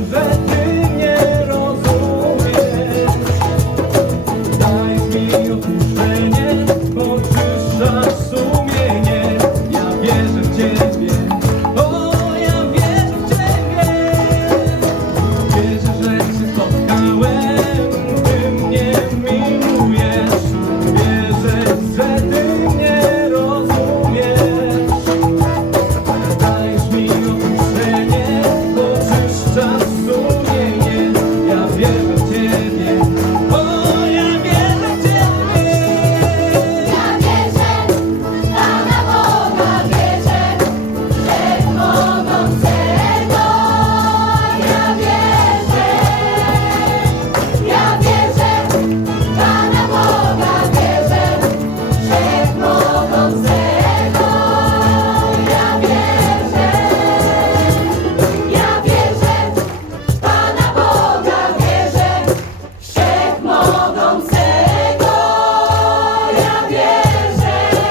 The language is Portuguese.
and